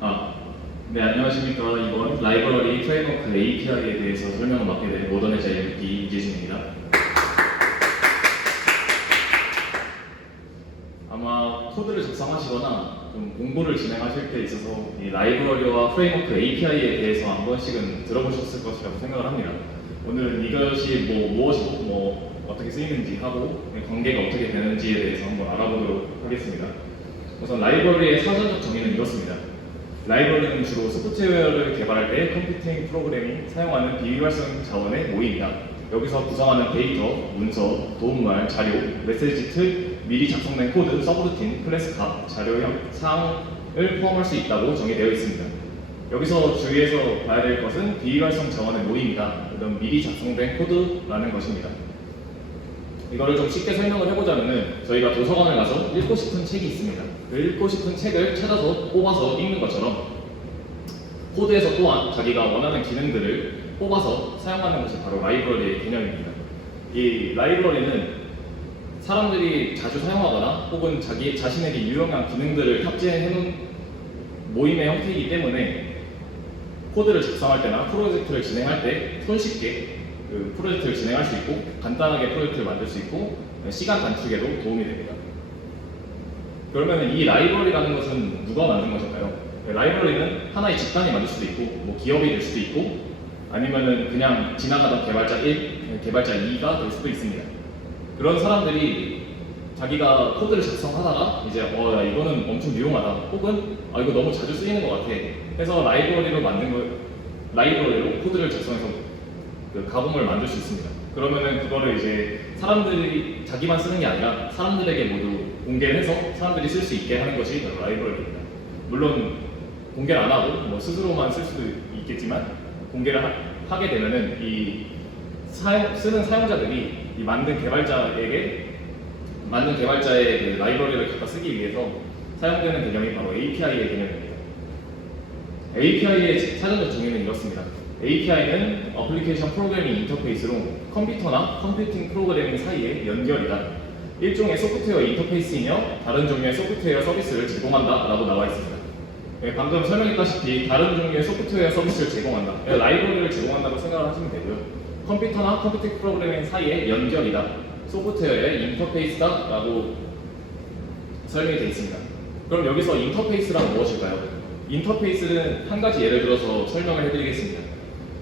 아, 네, 안녕하십니까. 이번 라이브러리 프레임워크 API에 대해서 설명을 맡게 된 모던의 자유기 이재준입니다. 아마 코드를 작성하시거나 좀 공부를 진행하실 때 있어서 이 라이브러리와 프레임워크 API에 대해서 한 번씩은 들어보셨을 것이라고 생각을 합니다. 오늘은 이것이 무엇이고 어떻게 쓰이는지 하고 관계가 어떻게 되는지에 대해서 한번 알아보도록 하겠습니다. 우선 라이브러리의 사전적 정의는 이렇습니다. 라이브러리는 주로 소프트웨어를 개발할 때 컴퓨팅 프로그래밍 사용하는 비활성 자원의 모임이다. 여기서 구성하는 데이터, 문서, 도움말, 자료, 메시지 틀, 미리 작성된 코드, 서브루틴, 클래스 값, 자료형, 사항을 포함할 수 있다고 정의되어 있습니다. 여기서 주의해서 봐야 될 것은 비활성 자원의 모임이다. 이런 미리 작성된 코드라는 것입니다. 이거를 좀 쉽게 설명을 해보자면은 저희가 도서관을 가서 읽고 싶은 책이 있습니다. 그 읽고 싶은 책을 찾아서 뽑아서 읽는 것처럼 코드에서 또한 자기가 원하는 기능들을 뽑아서 사용하는 것이 바로 라이브러리의 개념입니다. 이 라이브러리는 사람들이 자주 사용하거나 혹은 자기 자신에게 유용한 기능들을 탑재해놓은 모임의 형태이기 때문에 코드를 작성할 때나 프로젝트를 진행할 때 손쉽게 그 프로젝트를 진행할 수 있고 간단하게 프로젝트를 만들 수 있고 시간 단축에도 도움이 됩니다. 그러면 이 라이브러리라는 것은 누가 만든 것일까요? 라이브러리는 하나의 집단이 만들 수도 있고 기업이 될 수도 있고 아니면은 그냥 지나가던 개발자 1, 개발자 2가 될 수도 있습니다. 그런 사람들이 자기가 코드를 작성하다가 이제 야, 이거는 엄청 유용하다 혹은 이거 너무 자주 쓰이는 것 같아 해서 라이브러리로 코드를 작성해서 그 가공을 만들 수 있습니다. 그러면은 그거를 이제 사람들이 자기만 쓰는 게 아니라 사람들에게 모두 공개를 해서 사람들이 쓸 수 있게 하는 것이 바로 라이브러리입니다. 물론 공개를 안 하고 스스로만 쓸 수도 있겠지만 공개를 하게 되면은 이 쓰는 사용자들이 이 만든 개발자의 그 라이브러리를 갖다 쓰기 위해서 사용되는 개념이 바로 API의 개념입니다. API의 사전적 정의는 이렇습니다. API는 어플리케이션 프로그래밍 인터페이스로 컴퓨터나 컴퓨팅 프로그래밍 사이의 연결이다. 일종의 소프트웨어 인터페이스이며 다른 종류의 소프트웨어 서비스를 제공한다 라고 나와 있습니다. 방금 설명했다시피 다른 종류의 소프트웨어 서비스를 제공한다. 라이브러리를 제공한다고 생각을 하시면 되고요. 컴퓨터나 컴퓨팅 프로그래밍 사이의 연결이다. 소프트웨어의 인터페이스다 라고 설명이 되어 있습니다. 그럼 여기서 인터페이스란 무엇일까요? 인터페이스는 한 가지 예를 들어서 설명을 해드리겠습니다.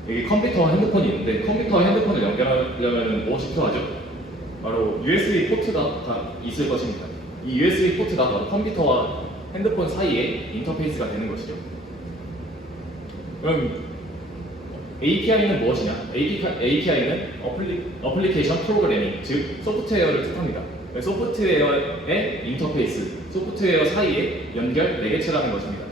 여기 컴퓨터와 핸드폰이 있는데 컴퓨터와 핸드폰을 연결하려면 무엇이 필요하죠? 바로 USB 포트가 있을 것입니다. 이 USB 포트가 바로 컴퓨터와 핸드폰 사이에 인터페이스가 되는 것이죠. 그럼 API는 무엇이냐? API는 어플리케이션 프로그래밍, 즉 소프트웨어를 뜻합니다. 소프트웨어의 인터페이스, 소프트웨어 사이의 연결 매개체라는 것입니다.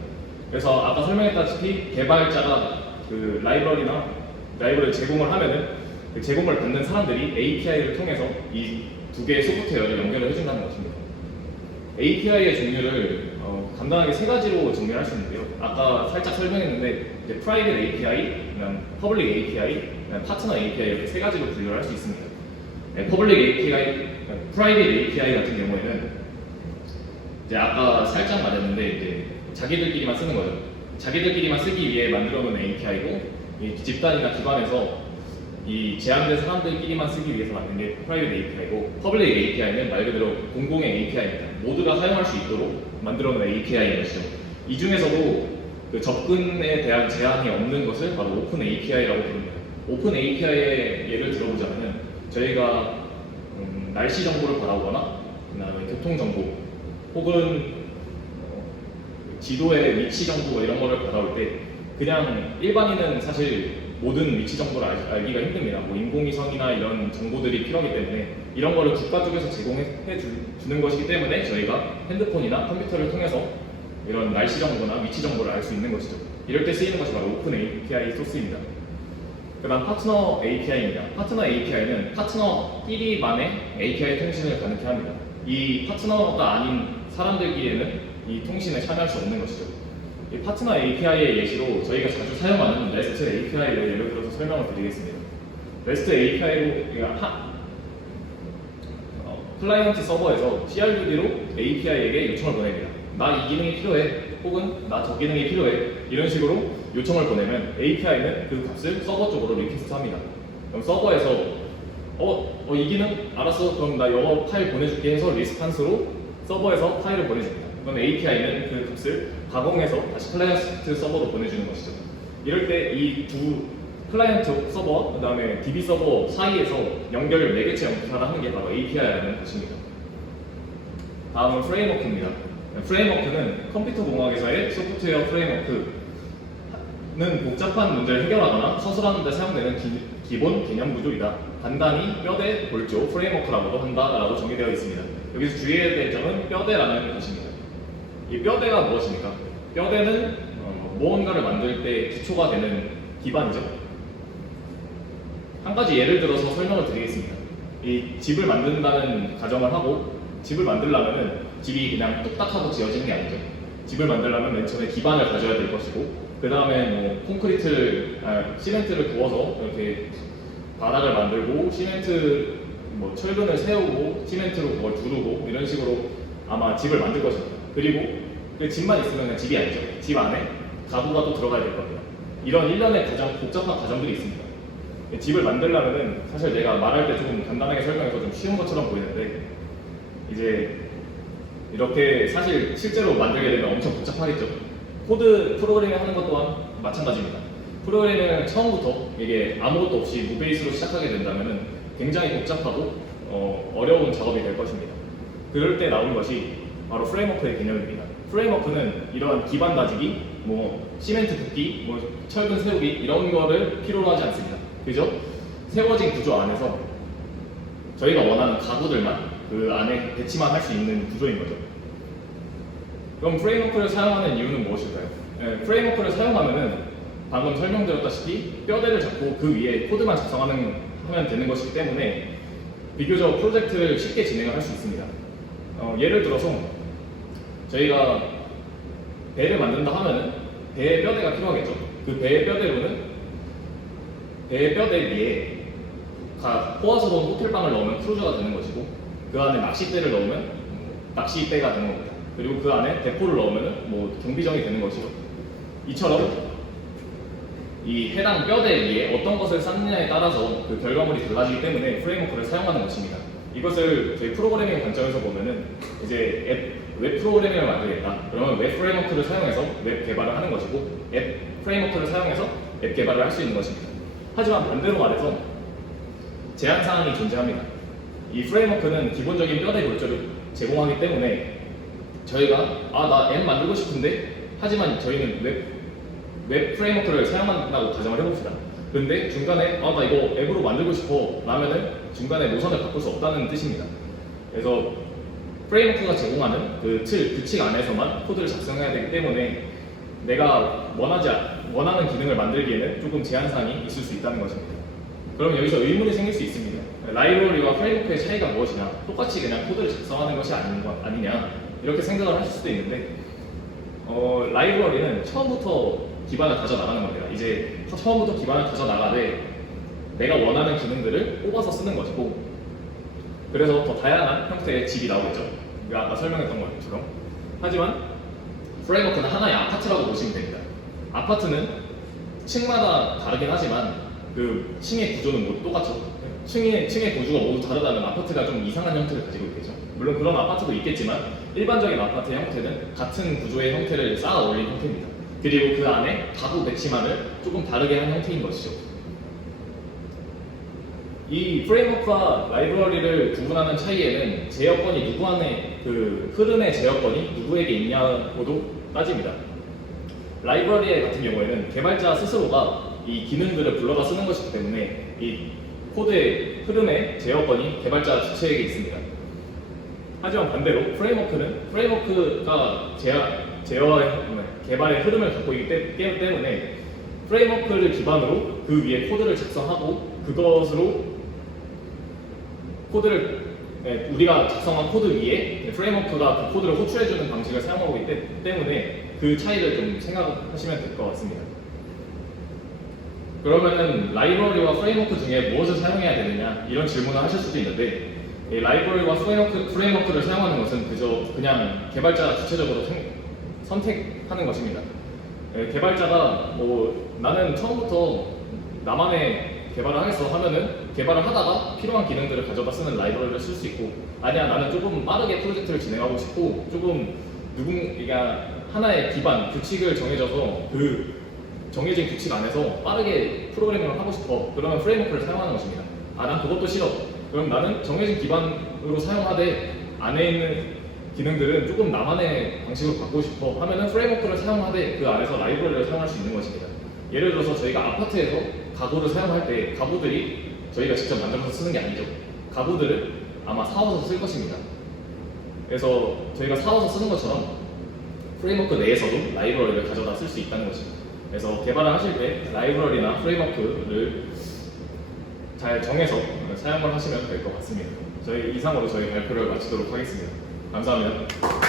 그래서 아까 설명했다시피 개발자가 그 라이브러리를 제공을 하면은 그 제공을 받는 사람들이 API를 통해서 이 두 개의 소프트웨어를 연결을 해준다는 것입니다. API의 종류를 간단하게 세 가지로 정리할 수 있는데요. 아까 살짝 설명했는데 이제 Private API, Public API, Partner API 이렇게 세 가지로 분류를 할 수 있습니다. Public API, Private API 같은 경우에는 이제 아까 살짝 말했는데 이제 자기들끼리만 쓰는 거죠. 자기들끼리만 쓰기 위해 만들어 놓은 API고 이 집단이나 기관에서 이 제한된 사람들끼리만 쓰기 위해서 만든 게 Private API고 Public API는 말 그대로 공공의 API입니다. 모두가 사용할 수 있도록 만들어 놓은 API인 것이죠. 이 중에서도 그 접근에 대한 제한이 없는 것을 바로 오픈 API라고 부릅니다. 오픈 API의 예를 들어보자면 저희가 날씨 정보를 받아오거나 그다음에 교통 정보 혹은 지도의 위치 정보 이런 거를 받아올 때 그냥 일반인은 사실 모든 위치 정보를 알기가 힘듭니다. 인공위성이나 이런 정보들이 필요하기 때문에 이런 거를 국가 쪽에서 제공해 주는 것이기 때문에 저희가 핸드폰이나 컴퓨터를 통해서 이런 날씨 정보나 위치 정보를 알 수 있는 것이죠. 이럴 때 쓰이는 것이 바로 오픈 API 소스입니다. 그다음 파트너 API입니다. 파트너 API는 파트너끼리만의 API 통신을 가능케 합니다. 이 파트너가 아닌 사람들끼리는 이 통신에 참여할 수 없는 것이죠. 이 파트너 API의 예시로 저희가 자주 사용하는 REST API를 예를 들어서 설명을 드리겠습니다. REST API로 클라이언트 서버에서 CRUD로 API에게 요청을 보냅니다. 나 이 기능이 필요해 혹은 나 저 기능이 필요해 이런 식으로 요청을 보내면 API는 그 값을 서버 쪽으로 리퀘스트합니다. 그럼 서버에서 이 기능 알았어 그럼 나 이거 파일 보내줄게 해서 리스판스로 서버에서 파일을 보내줍니다. 그럼 API는 그 값을 가공해서 다시 클라이언트 서버로 보내주는 것이죠. 이럴 때 이 두 클라이언트 서버와 그 다음에 DB 서버 사이에서 연결 매개체 연결을 하는 게 바로 API라는 것입니다. 다음은 프레임워크입니다. 프레임워크는 컴퓨터 공학에서의 소프트웨어 프레임워크는 복잡한 문제를 해결하거나 서술하는 데 사용되는 기본 개념 구조이다. 간단히 뼈대 골조 프레임워크라고도 한다라고 정의되어 있습니다. 여기서 주의해야 될 점은 뼈대라는 것입니다. 이 뼈대가 무엇입니까? 뼈대는 무언가를 만들 때 기초가 되는 기반이죠. 한 가지 예를 들어서 설명을 드리겠습니다. 이 집을 만든다는 가정을 하고 집을 만들려면 집이 그냥 뚝딱하고 지어지는 게 아니죠. 집을 만들려면 맨 처음에 기반을 가져야 될 것이고 그 다음에 뭐 시멘트를 부어서 이렇게 바닥을 만들고 시멘트 뭐 철근을 세우고 시멘트로 그걸 두르고 이런 식으로 아마 집을 만들 것입니다. 그리고 그 집만 있으면 그냥 집이 아니죠. 집 안에 가구가 또 들어가야 될 겁니다. 이런 일련의 복잡한 과정들이 있습니다. 집을 만들려면은 사실 내가 말할 때 조금 간단하게 설명해서 좀 쉬운 것처럼 보이는데 이제 이렇게 사실 실제로 만들게 되면 엄청 복잡하겠죠. 코드 프로그래밍 하는 것 또한 마찬가지입니다. 프로그래밍을 처음부터 이게 아무것도 없이 무베이스로 시작하게 된다면은 굉장히 복잡하고 어려운 작업이 될 것입니다. 그럴 때 나온 것이 바로 프레임워크의 개념입니다. 프레임워크는 이러한 기반 다지기, 뭐 시멘트 붓기, 뭐 철근 세우기 이런 거를 필요로 하지 않습니다. 그죠? 세워진 구조 안에서 저희가 원하는 가구들만 그 안에 배치만 할 수 있는 구조인 거죠. 그럼 프레임워크를 사용하는 이유는 무엇일까요? 프레임워크를 사용하면은 방금 설명드렸다시피 뼈대를 잡고 그 위에 코드만 작성하면 되는 것이기 때문에 비교적 프로젝트를 쉽게 진행을 할 수 있습니다. 예를 들어서 저희가 배를 만든다 하면은 배의 뼈대가 필요하겠죠. 그 배의 뼈대로는 배의 뼈대 위에 호화스러운 호텔방을 넣으면 크루즈가 되는 것이고 그 안에 낚싯대를 넣으면 낚싯대가 되는 겁니다. 그리고 그 안에 대포를 넣으면 뭐 경비정이 되는 것이죠. 이처럼 이 해당 뼈대 위에 어떤 것을 쌓느냐에 따라서 그 결과물이 달라지기 때문에 프레임워크를 사용하는 것입니다. 이것을 저희 프로그래밍 관점에서 보면은 이제 웹 프로그래밍을 만들겠다. 그러면 웹 프레임워크를 사용해서 웹 개발을 하는 것이고 앱 프레임워크를 사용해서 앱 개발을 할 수 있는 것입니다. 하지만 반대로 말해서 제한 사항이 존재합니다. 이 프레임워크는 기본적인 뼈대 골조를 제공하기 때문에 저희가 나 앱 만들고 싶은데 하지만 저희는 웹 프레임워크를 사용한다고 가정을 해봅시다. 그런데 중간에 나 이거 앱으로 만들고 싶어 라면은 중간에 노선을 바꿀 수 없다는 뜻입니다. 그래서 프레임워크가 제공하는 그 규칙 안에서만 코드를 작성해야 되기 때문에 내가 원하는 기능을 만들기에는 조금 제한사항이 있을 수 있다는 것입니다. 그럼 여기서 의문이 생길 수 있습니다. 라이브러리와 프레임워크의 차이가 무엇이냐? 똑같이 그냥 코드를 작성하는 것이 아니냐? 이렇게 생각을 하실 수도 있는데 라이브러리는 처음부터 기반을 가져 나가는 겁니다. 이제 처음부터 기반을 가져 나가되 내가 원하는 기능들을 뽑아서 쓰는 것이고 그래서 더 다양한 형태의 집이 나오겠죠. 우리가 아까 설명했던 것처럼. 하지만 프레임워크는 하나의 아파트라고 보시면 됩니다. 아파트는 층마다 다르긴 하지만 그 층의 구조는 모두 똑같죠. 층의 구조가 모두 다르다면 아파트가 좀 이상한 형태를 가지고 있겠죠. 물론 그런 아파트도 있겠지만 일반적인 아파트의 형태는 같은 구조의 형태를 쌓아 올린 형태입니다. 그리고 그 안에 가구 배치만을 조금 다르게 한 형태인 것이죠. 이 프레임워크와 라이브러리를 구분하는 차이에는 제어권이 누구 안에 그 흐름의 제어권이 누구에게 있냐고도 따집니다. 라이브러리 같은 경우에는 개발자 스스로가 이 기능들을 불러다 쓰는 것이기 때문에 이 코드의 흐름의 제어권이 개발자 주체에게 있습니다. 하지만 반대로 프레임워크가 개발의 흐름을 갖고 있기 때문에 프레임워크를 기반으로 그 위에 코드를 작성하고 그것으로 우리가 작성한 코드 위에 프레임워크가 그 코드를 호출해주는 방식을 사용하고 있기 때문에 그 차이를 좀 생각하시면 될 것 같습니다. 그러면은 라이브러리와 프레임워크 중에 무엇을 사용해야 되느냐 이런 질문을 하실 수도 있는데 이 라이브러리와 프레임워크를 사용하는 것은 그냥 개발자가 주체적으로 선택하는 것입니다. 개발자가 나는 처음부터 나만의 개발을 하겠어 하면은 개발을 하다가 필요한 기능들을 가져다 쓰는 라이브러리를 쓸 수 있고, 아니야 나는 조금 빠르게 프로젝트를 진행하고 싶고 조금 그러니까 하나의 기반 규칙을 정해져서 그 정해진 규칙 안에서 빠르게 프로그래밍을 하고 싶어. 그러면 프레임워크를 사용하는 것입니다. 난 그것도 싫어. 그럼 나는 정해진 기반으로 사용하되 안에 있는 기능들은 조금 나만의 방식으로 바꾸고 싶어 하면은 프레임워크를 사용하되 그 안에서 라이브러리를 사용할 수 있는 것입니다. 예를 들어서 저희가 아파트에서 가구를 사용할 때 가구들이 저희가 직접 만들어서 쓰는 게 아니죠. 가구들을 아마 사와서 쓸 것입니다. 그래서 저희가 사와서 쓰는 것처럼 프레임워크 내에서도 라이브러리를 가져다 쓸 수 있다는 것입니다. 그래서 개발을 하실 때 라이브러리나 프레임워크를 잘 정해서 사용을 하시면 될 것 같습니다. 저희 이상으로 저희 발표를 마치도록 하겠습니다. 감사합니다.